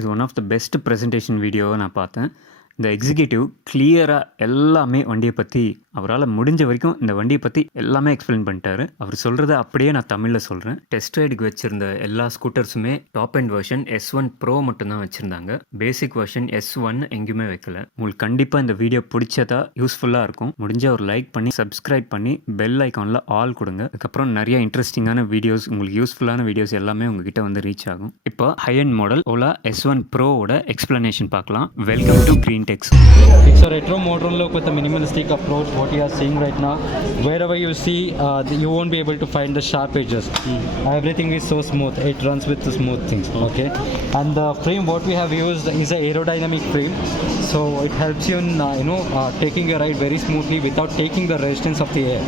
இது one of the best presentation வீடியோவை நான் பார்த்தேன். இந்த எக்ஸிக்யூட்டிவ் கிளியராக எல்லாமே வண்டியை பற்றி அவரால் முடிஞ்ச வரைக்கும் இந்த வண்டியை பற்றி எல்லாமே எக்ஸ்பிளைன் பண்ணிட்டாரு. அவர் சொல்கிறத அப்படியே நான் தமிழில் சொல்கிறேன். டெஸ்ட் ரைடுக்கு வச்சுருந்த எல்லா ஸ்கூட்டர்ஸுமே top end version S1 Pro மட்டும்தான் வச்சுருந்தாங்க. பேசிக் வெர்ஷன் S1 எங்கேயுமே வைக்கல. உங்களுக்கு கண்டிப்பாக இந்த வீடியோ பிடிச்சதா யூஸ்ஃபுல்லாக இருக்கும். முடிஞ்ச ஒரு லைக் பண்ணி சப்ஸ்கிரைப் பண்ணி பெல் ஐக்கானில் ஆல் கொடுங்க. அதுக்கப்புறம் நிறைய இன்ட்ரெஸ்டிங்கான வீடியோஸ், உங்களுக்கு யூஸ்ஃபுல்லான வீடியோஸ் எல்லாமே உங்ககிட்ட வந்து ரீச் ஆகும். இப்போ high end model Ola S1 Proவோட எக்ஸ்பிளனேஷன் பார்க்கலாம். Welcome to Green Techs. It's a retro modern look with a minimalistic approach. What you are seeing right now, wherever you see, you won't be able to find the sharp edges. Everything is so smooth. It runs with the smooth things. Okay, and the frame what we have used is a aerodynamic frame, so it helps you in taking your ride very smoothly without taking the resistance of the air.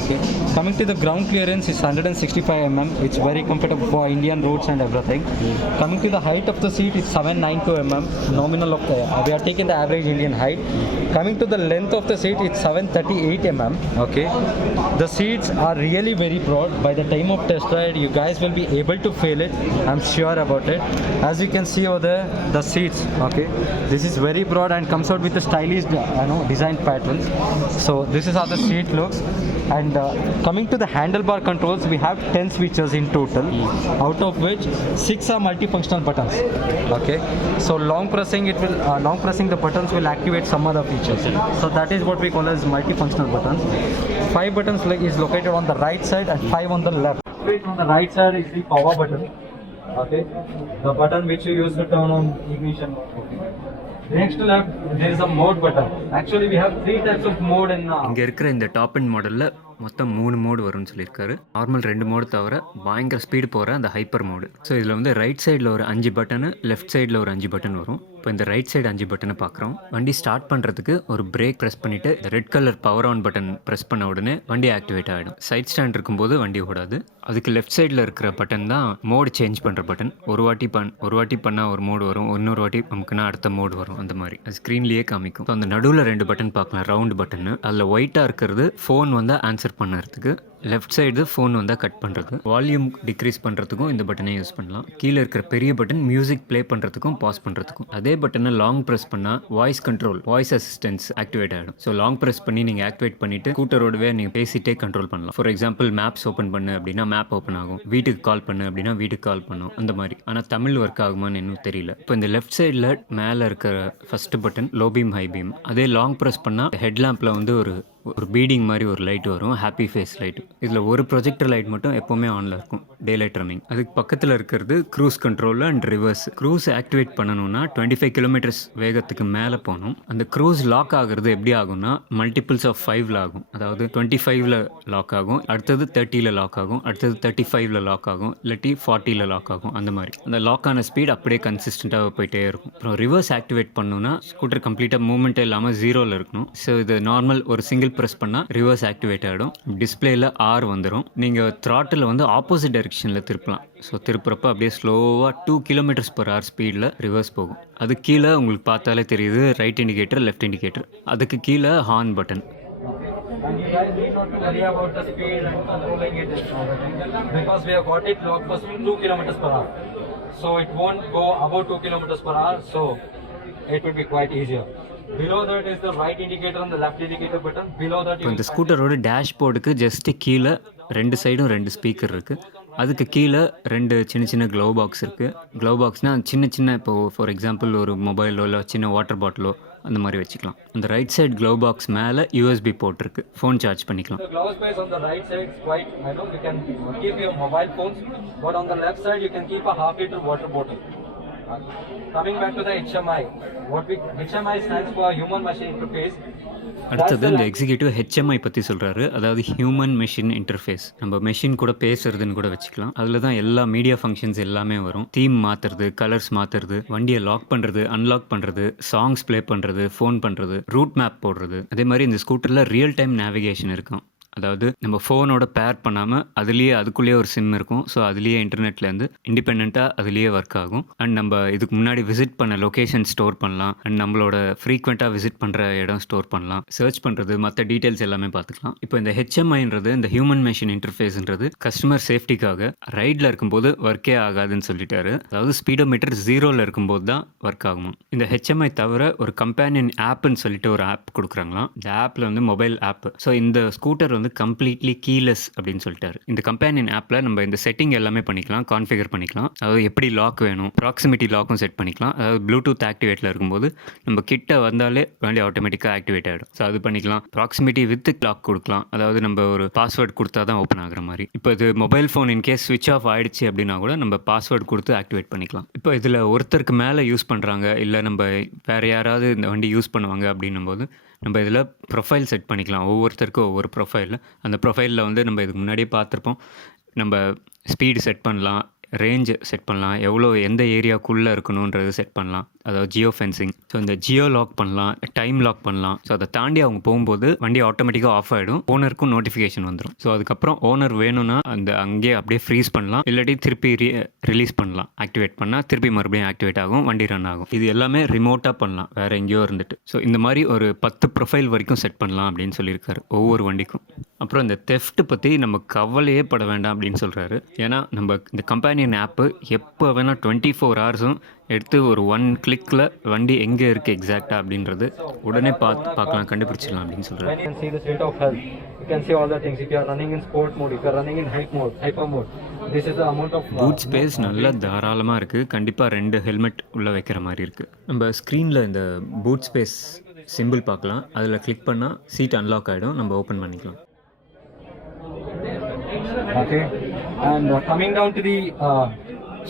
Okay, coming to the ground clearance is 165 mm. It's very comfortable for Indian roads and everything. Coming to the height of the seat, it's 792 mm. Nominal of the we are taking the average Indian height. Coming to the length of the seat, it's 738 mm. Okay, the seats are really very broad. By the time of test ride, you guys will be able to feel it. I'm sure about it. As you can see over there, the seats. Okay, this is very broad and comes out with the stylish, design patterns. So this is how the seat looks. And coming to the handlebar controls, we have 10 switches in total, out of which 6 are multifunctional buttons. Okay, so long pressing the buttons will activate some other features. So that is what we call as multifunctional buttons. 5 buttons is located on the right side and 5 on the left. On the right side is the power button. Okay, the button which you use to turn on ignition. Okay. Next to left, there is a mode button. Actually, we have 3 types of mode in. இங்கே இருக்கிற இந்த top and மாடலில் மொத்தம் 3 mode வரும்னு சொல்லியிருக்காரு. Normal 2 mode தவிர பயங்கர speed போகிற அந்த ஹைப்பர் மோடு. ஸோ இதில் வந்து ரைட் சைடில் ஒரு 5 பட்டனு, லெஃப்ட் சைடில் ஒரு 5 பட்டன் வரும். இப்போ இந்த ரைட் சைடு 5 பட்டனை பார்க்குறோம். வண்டி ஸ்டார்ட் பண்ணுறதுக்கு ஒரு பிரேக் ப்ரெஸ் பண்ணிவிட்டு red colour power on button press பண்ண உடனே வண்டி ஆக்டிவேட் ஆகிடும். சைட் ஸ்டாண்ட் இருக்கும்போது வண்டி ஓடாது. அதுக்கு லெஃப்ட் சைடில் இருக்கிற பட்டன் தான் மோடு சேஞ்ச் பண்ணுற பட்டன். ஒரு வாட்டி பண்ணால் ஒரு மோடு வரும், இன்னொரு வாட்டி நமக்குன்னா அடுத்த மோடு வரும். அந்த மாதிரி அது ஸ்க்ரீன்லேயே காமிக்கும். ஸோ அந்த நடுவில் 2 பட்டன் பார்க்கலாம், ரவுண்டு பட்டன். அதில் ஒயிட்டாக இருக்கிறது ஃபோன் வந்து ஆன்சர் பண்ணுறதுக்கு, லெஃப்ட் சைடு ஃபோன் வந்தால் கட் பண்ணுறது, வால்யூம் டிக்ரீஸ் பண்ணுறதுக்கும் இந்த பட்டனை யூஸ் பண்ணலாம். கீழே இருக்கிற பெரிய பட்டன் மியூசிக் ப்ளே பண்ணுறதுக்கும் பாஸ் பண்ணுறதுக்கும். அதே பட்டனை லாங் ப்ரெஸ் பண்ணால் voice control, voice assistance activate ஆகிடும். ஸோ லாங் ப்ரெஸ் பண்ணி நீங்கள் ஆக்டிவேட் பண்ணிவிட்டு ஸ்கூட்டரோடவே நீங்கள் பேசிட்டே கண்ட்ரோல் பண்ணலாம். ஃபார் எக்ஸாம்பிள் மேப்ஸ் ஓப்பன் பண்ணு அப்படின்னா மேப் ஓப்பன் ஆகும், வீட்டுக்கு கால் பண்ணு அப்படின்னா வீட்டுக்கு கால் பண்ணும், அந்த மாதிரி. ஆனால் தமிழ் ஒர்க் ஆகுமான்னு இன்னும் தெரியல. இப்போ இந்த லெஃப்ட் சைடில் மேலே இருக்கிற first button low beam, high beam. அதே லாங் ப்ரெஸ் பண்ணால் ஹெட்லாம்பில் வந்து ஒரு பீடிங் மாதிரி ஒரு லைட் வரும், ஹாப்பி ஃபேஸ் லைட். இதில் ஒரு ப்ரொஜெக்டர் லைட் மட்டும் எப்போவுமே ஆனில் இருக்கும், டே லைட் ரன்னிங். அதுக்கு பக்கத்தில் இருக்கிறது cruise control and reverse. Cruise activate பண்ணணும்னா 25 கிலோமீட்டர்ஸ் வேகத்துக்கு மேலே போகணும். அந்த க்ரூஸ் லாக் ஆகுறது எப்படி ஆகும்னா மல்டிபிள்ஸ் ஆஃப் 5ல் ஆகும். அதாவது 25ல் லாக் ஆகும், அடுத்தது 30ல் லாக் ஆகும், அடுத்தது 35ல் லாக் ஆகும், இல்லாட்டி 40ல் லாக் ஆகும். அந்த மாதிரி அந்த லாக் ஆன ஸ்பீட் அப்படியே கன்சிஸ்டண்ட்டாக போயிட்டே இருக்கும். அப்புறம் ரிவர்ஸ் ஆக்டிவேட் பண்ணணும்னா ஸ்கூட்டர் கம்ப்ளீட்டாக மூவ்மெண்ட்டே இல்லாமல் 0ல் இருக்கணும். ஸோ இது நார்மல் ஒரு சிங்கிள் ப்ரெஸ் பண்ணால் ரிவர்ஸ் ஆக்டிவேட் ஆகிடும். டிஸ்பிளேல R வந்துடும். நீங்கள் த்ராட்டில் வந்து ஆப்போசிட் டைரெக்ஷனில் திருப்பலாம். ஸோ திருப்புறப்ப அப்படியே ஸ்லோவாக 2 km/h ஸ்பீடில் ரிவர்ஸ் போகும். அது கீழே உங்களுக்கு பார்த்தாலே தெரியுது, ரைட் இண்டிகேட்டர், லெஃப்ட் இண்டிகேட்டர். அதுக்கு கீழே horn button. And you guys need not to worry about the speed and controlling it because we have got it locked for 2 km/h. So it won't go above 2 km/h. So it will be quite easier. Below that is the right indicator and the left indicator button. Below that இப்போ இந்த ஸ்கூட்டரோட டேஷ்போர்டுக்கு just கீழே 2 சைடும் 2 speaker இருக்குது. அதுக்கு கீழே 2 சின்ன glove box இருக்குது. Glove பாக்ஸ்னால் சின்ன இப்போது ஃபார் எக்ஸாம்பிள் ஒரு மொபைலோ இல்லை சின்ன வாட்டர் பாட்டிலோ அந்த மாதிரி வச்சுக்கலாம். அந்த ரைட் சைடு க்ளவ் பாக்ஸ் மேலே USB போர்ட் இருக்குது, ஃபோன் சார்ஜ் பண்ணிக்கலாம். The glove space on the right side is quite, you can keep your mobile phones, but on the left side you can keep a half-liter water bottle. Coming back to the HMI, HMI stands for Human Machine Interface. அடுத்தது இந்த executive HMI பற்றி சொல்கிறாரு. அதாவது human machine interface. நம்ம machine கூட பேசுறதுன்னு கூட வச்சுக்கலாம். அதில் தான் எல்லா மீடியா ஃபங்க்ஷன்ஸ் எல்லாமே வரும். தீம் மாற்றுறது, கலர்ஸ் மாற்றுறது, வண்டியை லாக் பண்ணுறது, அன்லாக் பண்ணுறது, சாங்ஸ் ப்ளே பண்ணுறது, ஃபோன் பண்ணுறது, ரூட் மேப் போடுறது. அதே மாதிரி இந்த ஸ்கூட்டரில் ரியல் டைம் நேவிகேஷன் இருக்கும். அதாவது நம்ம ஃபோனோட பேர் பண்ணாமல் அதுக்குள்ளேயே ஒரு சிம் இருக்கும். ஸோ அதுலேயே இன்டர்நெட்லேருந்து இண்டிபெண்ட்டாக அதுலேயே ஒர்க் ஆகும். அண்ட் நம்ம இதுக்கு முன்னாடி விசிட் பண்ண லொக்கேஷன் ஸ்டோர் பண்ணலாம். அண்ட் நம்மளோட ஃப்ரீக்வெண்ட்டாக விசிட் பண்ணுற இடம் ஸ்டோர் பண்ணலாம். சர்ச் பண்ணுறது மற்ற டீட்டெயில்ஸ் எல்லாமே பார்த்துக்கலாம். இப்போ இந்த ஹெச்எம்ஐன்றது இந்த ஹியூமன் மெஷின் இன்டர்ஃபேஸ்ன்றது கஸ்டமர் சேஃப்டிக்காக ரைடில் இருக்கும்போது ஒர்க்கே ஆகாதுன்னு சொல்லிட்டாரு. அதாவது ஸ்பீடோமீட்டர் 0ல் இருக்கும்போது தான் ஒர்க் ஆகுமா. இந்த ஹெச்எம்ஐ தவிர ஒரு கம்பேனியன் ஆப்னு சொல்லிட்டு ஒரு ஆப் கொடுக்குறாங்களாம். இந்த ஆப்பில் வந்து மொபைல் ஆப். ஸோ இந்த ஸ்கூட்டர் வந்து கம்ப்ளீட்லி கீலெஸ் அப்படின்னு சொல்லிட்டாரு. இந்த கம்பேனியன் ஆப்பில் நம்ம இந்த செட்டிங் எல்லாமே பண்ணிக்கலாம், கான்ஃபிகர் பண்ணிக்கலாம். அதாவது எப்படி லாக் வேணும், ப்ராக்சிமிட்டி லாக்கும் செட் பண்ணிக்கலாம். அதாவது ப்ளூடூத் ஆக்டிவேட்டில் இருக்கும்போது நம்ம கிட்ட வந்தாலே வண்டி ஆட்டோமேட்டிக்காக ஆக்டிவேட் ஆகிடும். ஸோ அது பண்ணிக்கலாம். ப்ராக்சிமிட்டி வித் லாக் கொடுக்கலாம். அதாவது நம்ம ஒரு பாஸ்வேர்ட் கொடுத்தா தான் ஓப்பன் ஆகிற மாதிரி. இப்போ இது மொபைல் ஃபோன் இன்கேஸ் ஸ்விட்ச் ஆஃப் ஆயிடுச்சு அப்படின்னா கூட நம்ம பாஸ்வேர்ட் கொடுத்து ஆக்டிவேட் பண்ணிக்கலாம். இப்போ இதில் ஒருத்தருக்கு மேலே யூஸ் பண்ணுறாங்க, இல்லை நம்ம வேறு யாராவது இந்த வண்டி யூஸ் பண்ணுவாங்க அப்படின்னும் போது நம்ம இதில் ப்ரொஃபைல் செட் பண்ணிக்கலாம். ஒவ்வொருத்தருக்கும் ஒவ்வொரு ப்ரொஃபைல். அந்த ப்ரொஃபைலில் வந்து நம்ம இதுக்கு முன்னாடியே பார்த்துருப்போம். நம்ம ஸ்பீடு செட் பண்ணலாம், ரேஞ்சு செட் பண்ணலாம், எந்த ஏரியாவுக்குள்ளே இருக்கணுன்றது செட் பண்ணலாம். அதாவது ஜியோ ஃபென்சிங். ஸோ இந்த ஜியோ லாக் பண்ணலாம், டைம் லாக் பண்ணலாம். ஸோ அதை தாண்டி அவங்க போகும்போது வண்டி ஆட்டோமேட்டிக்காக ஆஃப் ஆகிடும். ஓனருக்கும் நோட்டிஃபிகேஷன் வந்துடும். ஸோ அதுக்கப்புறம் ஓனர் வேணும்னா அங்கேயே அப்படியே ஃப்ரீஸ் பண்ணலாம், இல்லாட்டி திருப்பி ரிலீஸ் பண்ணலாம். ஆக்டிவேட் பண்ணால் திருப்பி மறுபடியும் ஆக்டிவேட் ஆகும், வண்டி ரன் ஆகும். இது எல்லாமே ரிமோட்டாக பண்ணலாம், வேறு எங்கேயோ இருந்துட்டு. ஸோ இந்த மாதிரி ஒரு 10 ப்ரொஃபைல் வரைக்கும் செட் பண்ணலாம் அப்படின்னு சொல்லியிருக்காரு ஒவ்வொரு வண்டிக்கும். அப்புறம் இந்த தெஃப்ட் பற்றி நம்ம கவலையே பட வேண்டாம் அப்படின்னு சொல்கிறாரு. ஏன்னா நம்ம இந்த கம்பேனியன் ஆப்பு எப்போ வேணால் 24 ஹவர்ஸும் எடுத்து ஒரு 1 கிளிக்கில் வண்டி எங்கே இருக்குது எக்ஸாக்டாக அப்படின்றது உடனே பார்க்கலாம், கண்டுபிடிச்சிடலாம் அப்படின்னு சொல்கிறாரு. You can see the state of health. You can see all the things. If you are running in sport mode, if you are running in hyper mode, this is the amount of boot space நல்லா தாராளமாக இருக்குது. கண்டிப்பாக 2 helmet உள்ளே வைக்கிற மாதிரி இருக்குது. நம்ம ஸ்க்ரீனில் இந்த பூட் ஸ்பேஸ் சிம்பிள் பார்க்கலாம். அதில் கிளிக் பண்ணால் சீட் அன்லாக் ஆகிடும், நம்ம ஓப்பன் பண்ணிக்கலாம். Okay, and coming down to the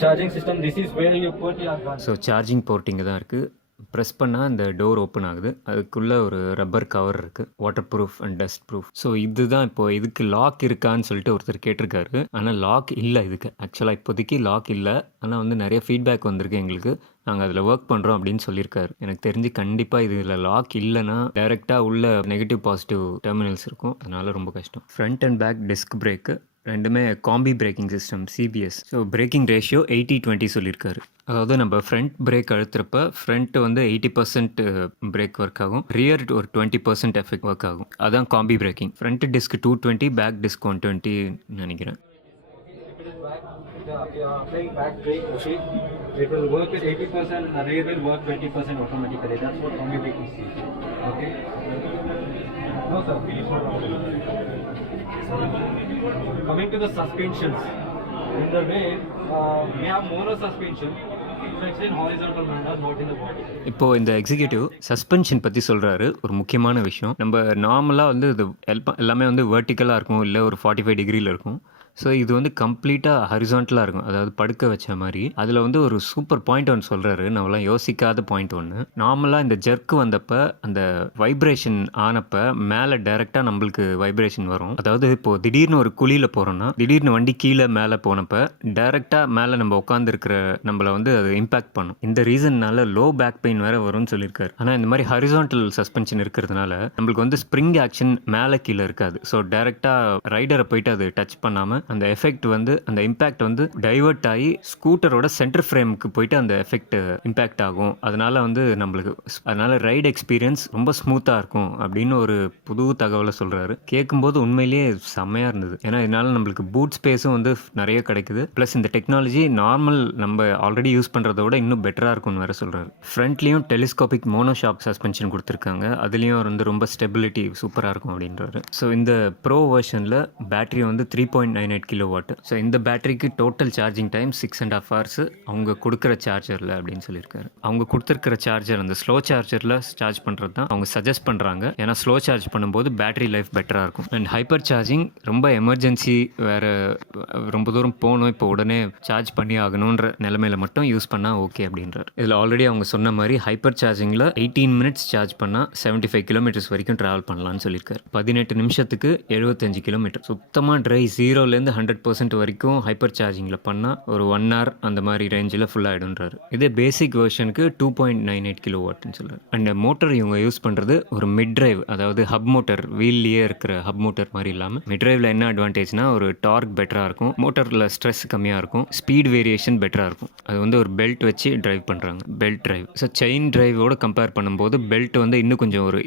charging system, this is where you put your gun. So charging port இங்கே தான் இருக்குது. ப்ரெஸ் பண்ணால் அந்த டோர் ஓப்பன் ஆகுது. அதுக்குள்ளே ஒரு ரப்பர் கவர் இருக்குது, water proof and dust proof. So இதுதான் இப்போது இதுக்கு லாக் இருக்கான்னு சொல்லிட்டு ஒருத்தர் கேட்டிருக்காரு. ஆனால் லாக் இல்லை இதுக்கு. ஆக்சுவலாக இப்போதைக்கு லாக் இல்லை. ஆனால் வந்து நிறைய ஃபீட்பேக் வந்திருக்கு எங்களுக்கு, நாங்கள் அதில் ஒர்க் பண்ணுறோம் அப்படின்னு சொல்லியிருக்காரு. எனக்கு தெரிஞ்சு கண்டிப்பாக இதில் லாக் இல்லைன்னா டைரெக்டாக உள்ள நெகட்டிவ் பாசிட்டிவ் டெர்மினல்ஸ் இருக்கும். அதனால் ரொம்ப கஷ்டம். Front and back disc brake ரெண்டுமே combi braking system, CBS. So braking ratio 80-20 சொல்லியிருக்காரு. அதாவது நம்ம ஃப்ரண்ட் பிரேக் அழுத்துறப்ப ஃப்ரண்ட்டு வந்து 80% பிரேக் ஒர்க் ஆகும், ரியர் ஒரு 20% எஃபெக்ட் ஒர்க் ஆகும். அதான் combi braking. Front disc 220, back disc 120 நினைக்கிறேன். If you are applying back brake, okay, it will work with 80%, the rear will work 20% automatically. That's what combi braking is. Okay. No sir, please hold on. Coming to the suspensions, in the rear we have mono suspension. It's in horizontal manner, not in the body. இப்போது இந்த executive suspension பற்றி சொல்கிறாரு. ஒரு முக்கியமான விஷயம், நம்ம நார்மலாக வந்து இது எல்லாமே வந்து வெர்டிக்கலாக இருக்கும், இல்லை ஒரு 45 டிகிரியில் இருக்கும். ஸோ இது வந்து கம்ப்ளீட்டாக ஹரிசான்டலாக இருக்கும், அதாவது படுக்க வச்ச மாதிரி. அதில் வந்து ஒரு சூப்பர் பாயிண்ட் ஒன்று சொல்கிறாரு, நம்மளாம் யோசிக்காத பாயிண்ட் ஒன்று. நார்மலாக இந்த ஜர்க்கு வந்தப்போ அந்த வைப்ரேஷன் ஆனப்போ மேலே டைரெக்டாக நம்மளுக்கு வைப்ரேஷன் வரும். அதாவது இப்போது திடீர்னு ஒரு குழியில் போகிறோன்னா, திடீர்னு வண்டி கீழே மேலே போனப்போ டைரெக்டாக மேலே நம்ம உட்காந்துருக்கிற நம்மளை வந்து அது இம்பேக்ட் பண்ணும். இந்த ரீசன்னால லோ பேக் பெயின் வேறு வரும்னு சொல்லியிருக்காரு. ஆனால் இந்த மாதிரி ஹரிசான்டல் சஸ்பென்ஷன் இருக்கிறதுனால நம்மளுக்கு வந்து ஸ்ப்ரிங் ஆக்ஷன் மேலே கீழே இருக்காது. ஸோ டைரெக்டாக ரைடரை போயிட்டு அது டச் பண்ணாமல் அந்த எஃபெக்ட் வந்து அந்த இம்பேக்ட் வந்து டைவர்ட் ஆகி ஸ்கூட்டரோட சென்டர் ஃப்ரேமுக்கு போயிட்டு அந்த எஃபெக்ட் இம்பேக்ட் ஆகும். அதனால ரைடு எக்ஸ்பீரியன்ஸ் ரொம்ப ஸ்மூத்தாக இருக்கும் அப்படின்னு ஒரு புது தகவலை சொல்கிறாரு. கேட்கும்போது உண்மையிலேயே செம்மையாக இருந்தது. ஏன்னா இதனால நம்மளுக்கு பூட் ஸ்பேஸும் வந்து நிறைய கிடைக்குது. ப்ளஸ் இந்த டெக்னாலஜி நார்மல் நம்ம ஆல்ரெடி யூஸ் பண்ணுறத விட இன்னும் பெட்டராக இருக்கும்னு வேறு சொல்கிறாரு. ஃப்ரண்ட்லேயும் டெலிஸ்கோபிக் மோனோஷாக் சஸ்பென்ஷன் கொடுத்துருக்காங்க. அதுலேயும் வந்து ரொம்ப ஸ்டெபிலிட்டி சூப்பராக இருக்கும் அப்படின்றாரு. ஸோ இந்த ப்ரோ வெர்ஷனில் பேட்டரி வந்து 3.98 கிலோவாட். ஸோ இந்த பேட்டரிக்கு டோட்டல் சார்ஜிங் டைம் 6.5 hours அவங்க கொடுக்குற சார்ஜரில் அப்படின்னு சொல்லியிருக்காரு. அவங்க கொடுத்துருக்கிற சார்ஜர் அந்த ஸ்லோ சார்ஜரில் சார்ஜ் பண்ணுறது தான் அவங்க சஜஸ்ட் பண்ணுறாங்க. ஏன்னா ஸ்லோ சார்ஜ் பண்ணும்போது பேட்டரி லைஃப் பெட்டராக இருக்கும். அண்ட் ஹைப்பர் சார்ஜிங் ரொம்ப எமர்ஜென்சி, வேறு ரொம்ப தூரம் போகணும், இப்போ உடனே சார்ஜ் பண்ணி ஆகணுன்ற நிலைமையில மட்டும் யூஸ் பண்ணால் ஓகே அப்படின்றார். இதில் ஆல்ரெடி அவங்க சொன்ன மாதிரி ஹைப்பர் சார்ஜிங்கில் 18 minutes சார்ஜ் பண்ணால் 75 kilometers வரைக்கும் ட்ராவல் பண்ணலான்னு சொல்லியிருக்காரு. 18 நிமிஷத்துக்கு 75 kilometers. சுத்தமாக ட்ரை, 0 0-100% 100% வரைக்கும் ஹைப்பர் சார்ஜிங்கில் பண்ணால் ஒரு 1 hour அந்த மாதிரி ரேஞ்சில் ஃபுல் ஆகிடுன்றாரு. இதே பேசிக் வெர்ஷனுக்கு 2.98 கிலோவாட்னு சொல்கிறார். அண்ட் மோட்டர் இவங்க யூஸ் பண்ணுறது ஒரு மிட் டிரைவ், அதாவது ஹப் மோட்டர், வீல்லையே இருக்கிற ஹப் மோட்டர் மாதிரி இல்லாமல் மிட் டிரைவில் என்ன அட்வான்டேஜ்னா ஒரு டார்க் பெட்டராக இருக்கும், மோட்டரில் ஸ்ட்ரெஸ் கம்மியாக இருக்கும், ஸ்பீட் வேரியேஷன் பெட்டராக இருக்கும். அது வந்து ஒரு பெல்ட் வச்சு டிரைவ் பண்ணுறாங்க, பெல்ட் டிரைவ். ஸோ செயின் டிரைவோட கம்பேர் பண்ணும்போது பெல்ட் வந்து இன்னும் கொஞ்சம் ஒரு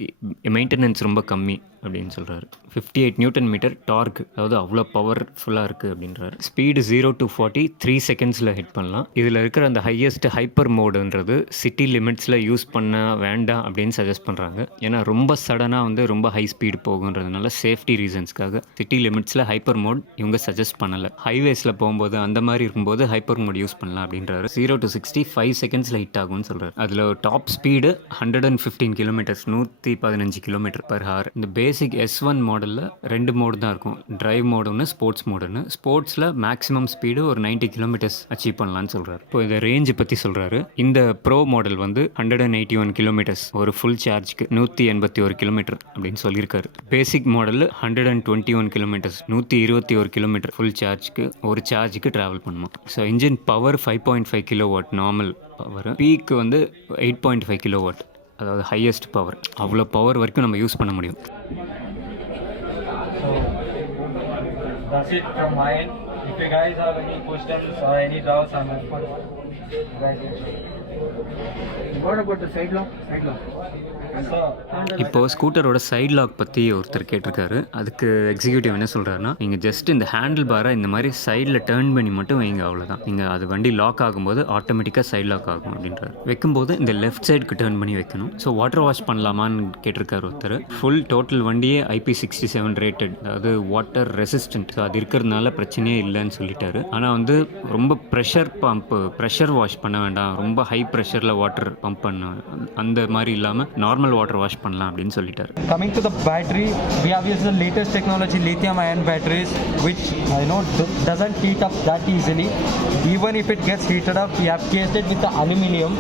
மெயின்டெனன்ஸ் ரொம்ப கம்மி அப்படின்னு சொல்கிறாரு. 58 நியூட்டன் மீட்டர் டார்க், அதாவது அவ்வளோ பவர்ஃபுல்லாக இருக்குது அப்படின்றாரு. ஸ்பீடு 0 to 40 3 செகண்ட்ஸில் ஹிட் பண்ணலாம். இதில் இருக்கிற அந்த ஹையஸ்ட் ஹைப்பர் மோடுன்றது சிட்டி லிமிட்ஸில் யூஸ் பண்ண வேண்டாம் அப்படின்னு சஜஸ்ட் பண்ணுறாங்க. ஏன்னா ரொம்ப சடனாக வந்து ரொம்ப ஹை ஸ்பீடு போகுன்றதுனால சேஃப்டி ரீசன்ஸ்க்காக சிட்டி லிமிட்ஸில் ஹைப்பர் மோட் இவங்க சஜஸ்ட் பண்ணலை. ஹைவேஸில் போகும்போது அந்த மாதிரி இருக்கும்போது ஹைப்பர் மோட் யூஸ் பண்ணலாம் அப்படின்றாரு. 0 to 60 5 செகண்ட்ஸில் ஹிட் ஆகும்னு சொல்கிறார். அதில் top speed 115 kilometres, 115 kilometre per hour. இந்த பேசிக் S1 மாடலில் 2 மோடு தான் இருக்கும், டிரைவ் மோடு ஒன்று, ஸ்போர்ட்ஸ் மோடுன்னு. ஸ்போர்ட்ஸில் மேக்ஸிமம் ஸ்பீடு ஒரு 90 கிலோமீட்டர்ஸ் அச்சீவ் பண்ணலான்னு சொல்கிறார். இப்போ இந்த ரேஞ்சு பற்றி சொல்கிறாரு. இந்த ப்ரோ மாடல் வந்து 181 கிலோமீட்டர்ஸ் ஒரு ஃபுல் சார்ஜ்க்கு 181 கிலோமீட்டர் அப்படின்னு சொல்லியிருக்காரு. Basic model 121 kilometres, 121 kilometre full சார்ஜ்க்கு ஒரு சார்ஜுக்கு ட்ராவல் பண்ணுமா. So engine power 5.5 kilowatt normal power, peak வந்து 8.5 கிலோவாட், அதாவது ஹையஸ்ட் பவர். அவ்வளோ பவர் வரைக்கும் நம்ம யூஸ் பண்ண முடியும். That's it from my end. If you guys have any questions or any doubts, I'm open. You guys can share. What about the side lock? So, இப்போது ஸ்கூட்டரோட side lock பற்றி ஒருத்தர் கேட்டிருக்காரு. அதுக்கு எக்ஸிக்யூட்டிவ் என்ன சொல்கிறாருன்னா, நீங்கள் ஜஸ்ட் இந்த ஹேண்டில் பாரை இந்த மாதிரி சைடில் டேர்ன் பண்ணி மட்டும் வைங்க, அவ்வளோதான். நீங்கள் அது வண்டி லாக் ஆகும்போது ஆட்டோமேட்டிக்காக சைட் லாக் ஆகும் அப்படின்றாரு. வைக்கும்போது இந்த லெஃப்ட் சைடுக்கு டேர்ன் பண்ணி வைக்கணும். ஸோ வாட்டர் வாஷ் பண்ணலாமான்னு கேட்டிருக்காரு ஒருத்தர். ஃபுல் டோட்டல் வண்டியே IP67 ரேட்டட், அதாவது வாட்டர் ரெசிஸ்டன்ட். ஸோ அது இருக்கிறதுனால பிரச்சனையே இல்லைன்னு சொல்லிட்டாரு. ஆனால் வந்து ரொம்ப ப்ரெஷர் ப்ரெஷர் வாஷ் பண்ண வேண்டாம், ரொம்ப ஹை ப்ரெஷரில் வாட்டர் பம்ப் பண்ண அந்த மாதிரி இல்லாமல் நார்மல் வாட்டர் வாஷ் பண்ணலாம் அப்படின்னு சொல்லிட்டாரு. coming to the battery, we have used the latest technology, lithium ion batteries, which doesn't heat up that easily. Even if it gets heated up, we have cased it with the aluminum,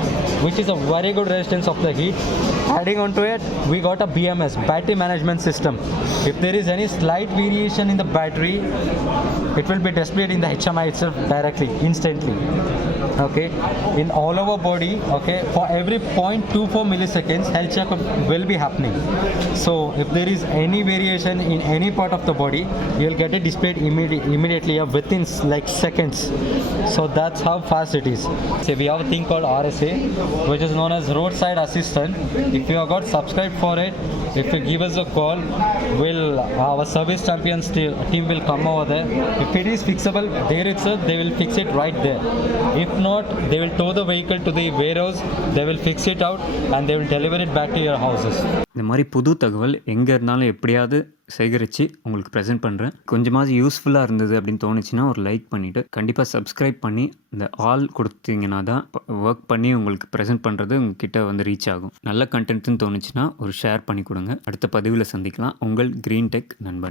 which is a very good resistance of the heat. Adding on to it, we got a BMS, battery management system. If there is any slight variation in the battery, it will be displayed in the HMI itself directly, instantly. Okay, in all over body, okay, for every 0.24 milliseconds health check will be happening. So if there is any variation in any part of the body, you'll get it displayed immediately within like seconds. So that's how fast it is. So we have a thing called RSA, which is known as roadside assistant. If you have got subscribed for it, if you give us a call, our service champions team will come over there. If it is fixable there itself, they will fix it right there. If not, they will tow the vehicle to the warehouse, they will fix it out and they will deliver it back to your houses. இந்த மாதிரி புது தகவல் எங்கே இருந்தாலும் எப்படியாவது சேகரித்து உங்களுக்கு present பண்ணுறேன். கொஞ்சமாவது யூஸ்ஃபுல்லாக இருந்தது அப்படின்னு தோணுச்சுன்னா ஒரு லைக் பண்ணிவிட்டு கண்டிப்பாக சப்ஸ்கிரைப் பண்ணி இந்த ஆல் கொடுத்தீங்கன்னா தான் ஒர்க் பண்ணி உங்களுக்கு ப்ரெசென்ட் பண்ணுறது உங்ககிட்ட வந்து ரீச் ஆகும். நல்ல கண்டென்ட்னு தோணுச்சுன்னா ஒரு ஷேர் பண்ணி கொடுங்க. அடுத்த பதிவில் சந்திக்கலாம். உங்கள் க்ரீன் டெக் நண்பன்.